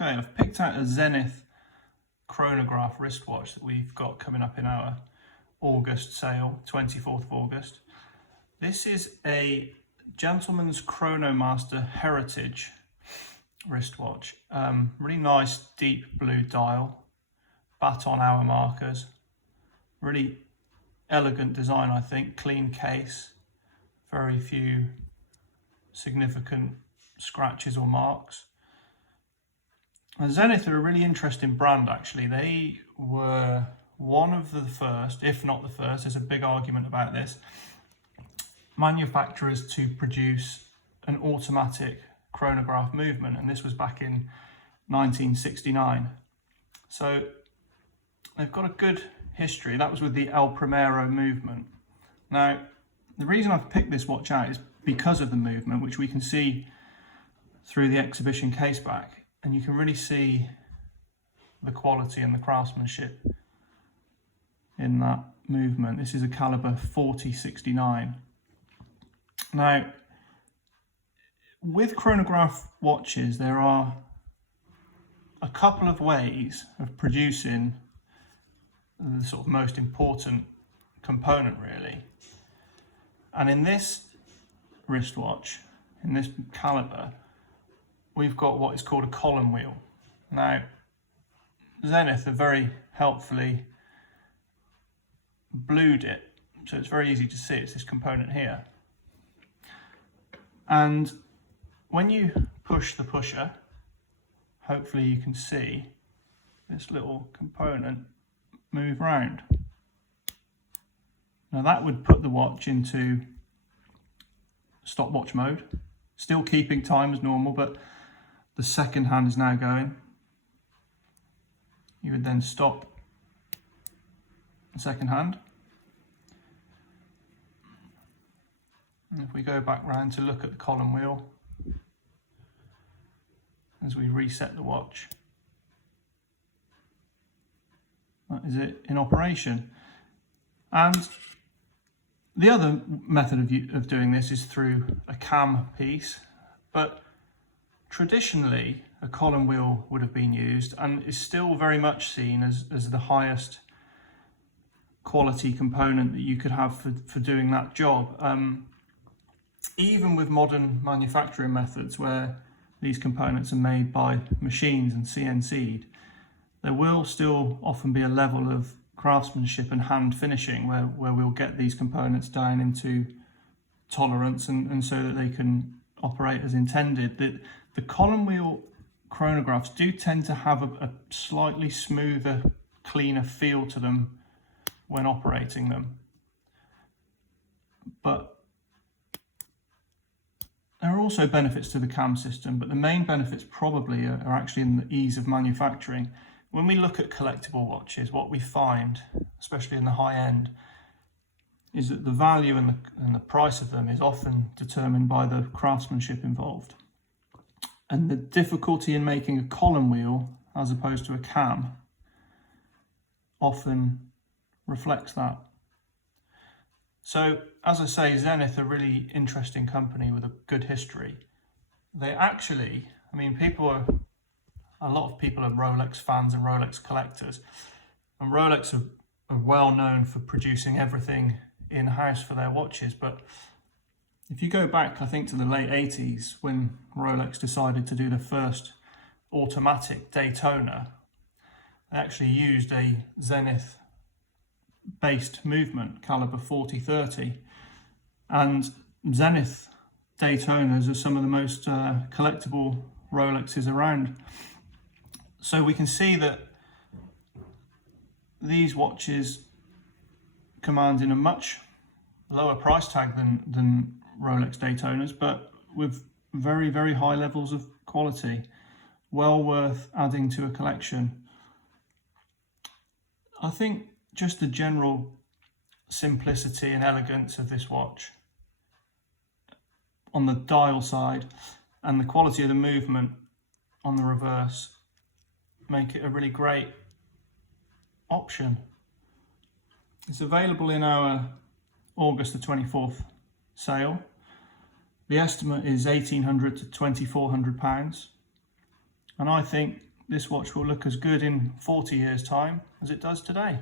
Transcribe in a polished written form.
Okay, I've picked out a Zenith chronograph wristwatch that we've got coming up in our August sale, 24th of August. This is a Gentleman's Chronomaster Heritage wristwatch. Really nice deep blue dial, baton hour markers, really elegant design I think, clean case, very few significant scratches or marks. And Zenith are a really interesting brand actually. They were one of the first, if not the first, there's a big argument about this, manufacturers to produce an automatic chronograph movement, and this was back in 1969. So they've got a good history. That was with the El Primero movement. Now, the reason I've picked this watch out is because of the movement, which we can see through the exhibition case back. And you can really see the quality and the craftsmanship in that movement. This is a caliber 4069. Now, with chronograph watches, there are a couple of ways of producing the sort of most important component, really. And in this wristwatch, in this caliber, we've got what is called a column wheel. Now, Zenith have very helpfully blued it, so it's very easy to see. It's this component here. And when you push the pusher, hopefully you can see this little component move round. Now that would put the watch into stopwatch mode, still keeping time as normal, but the second hand is now going. You would then stop the second hand. And if we go back round to look at the column wheel, as we reset the watch, that is it in operation. And the other method of doing this is through a cam piece, but traditionally, a column wheel would have been used and is still very much seen as the highest quality component that you could have for doing that job. Even with modern manufacturing methods where these components are made by machines and CNC'd, there will still often be a level of craftsmanship and hand finishing where we'll get these components down into tolerance and so that they can operate as intended. The column wheel chronographs do tend to have a slightly smoother, cleaner feel to them when operating them. But there are also benefits to the cam system, but the main benefits probably are actually in the ease of manufacturing. When we look at collectible watches, what we find, especially in the high end, is that the value and the price of them is often determined by the craftsmanship involved. And the difficulty in making a column wheel as opposed to a cam often reflects that. So, as I say, Zenith are a really interesting company with a good history. They actually, I mean, a lot of people are Rolex fans and Rolex collectors, and Rolex are well known for producing everything in-house for their watches. But if you go back, I think, to the late 80s, when Rolex decided to do the first automatic Daytona, they actually used a Zenith based movement, caliber 4030, and Zenith Daytonas are some of the most collectible Rolexes around. So we can see that these watches commanding a much lower price tag than Rolex Daytonas, but with very, very high levels of quality, well worth adding to a collection. I think just the general simplicity and elegance of this watch on the dial side and the quality of the movement on the reverse make it a really great option. It's available in our August the 24th sale. The estimate is £1,800 to £2,400. And I think this watch will look as good in 40 years' time as it does today.